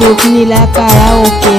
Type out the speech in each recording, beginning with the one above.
রূপনীলা karaoke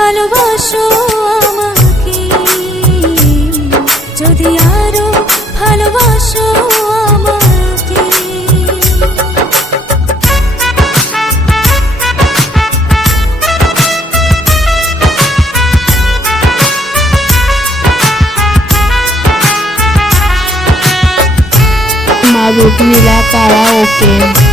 ভালোবাসো আমাকে। যদি আরও ভালোবাসো আমাকে। মা রূপনীলা কারাওকে তোমার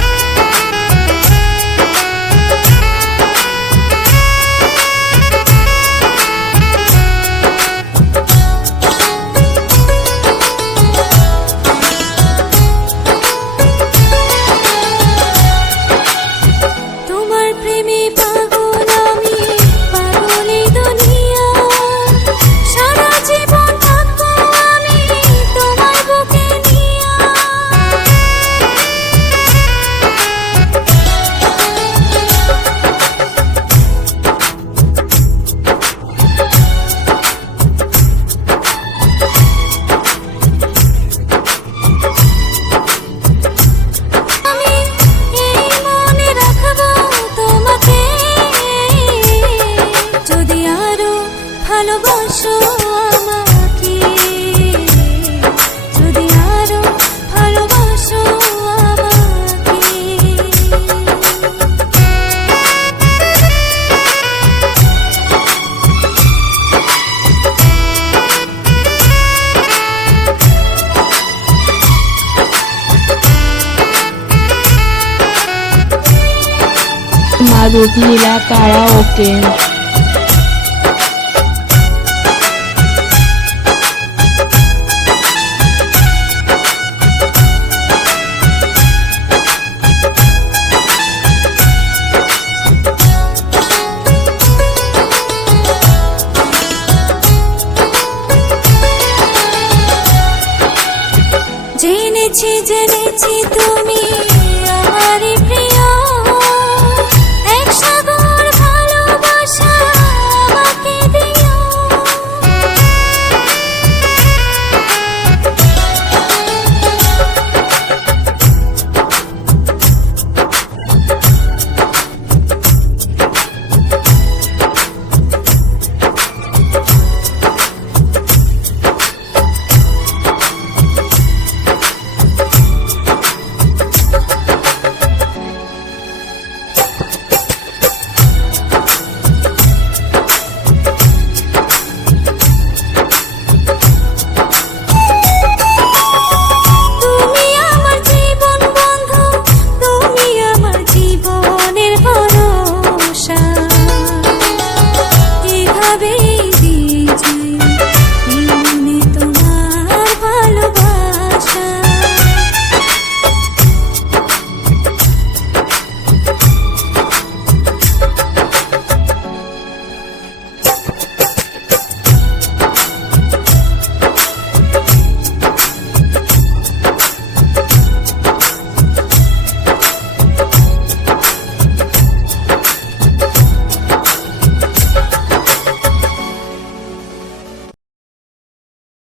ভালোবাসো আমাকে। যদি আরও ভালোবাসো আমাকে। মা রূপনীলা কারাওকে। জেনেছি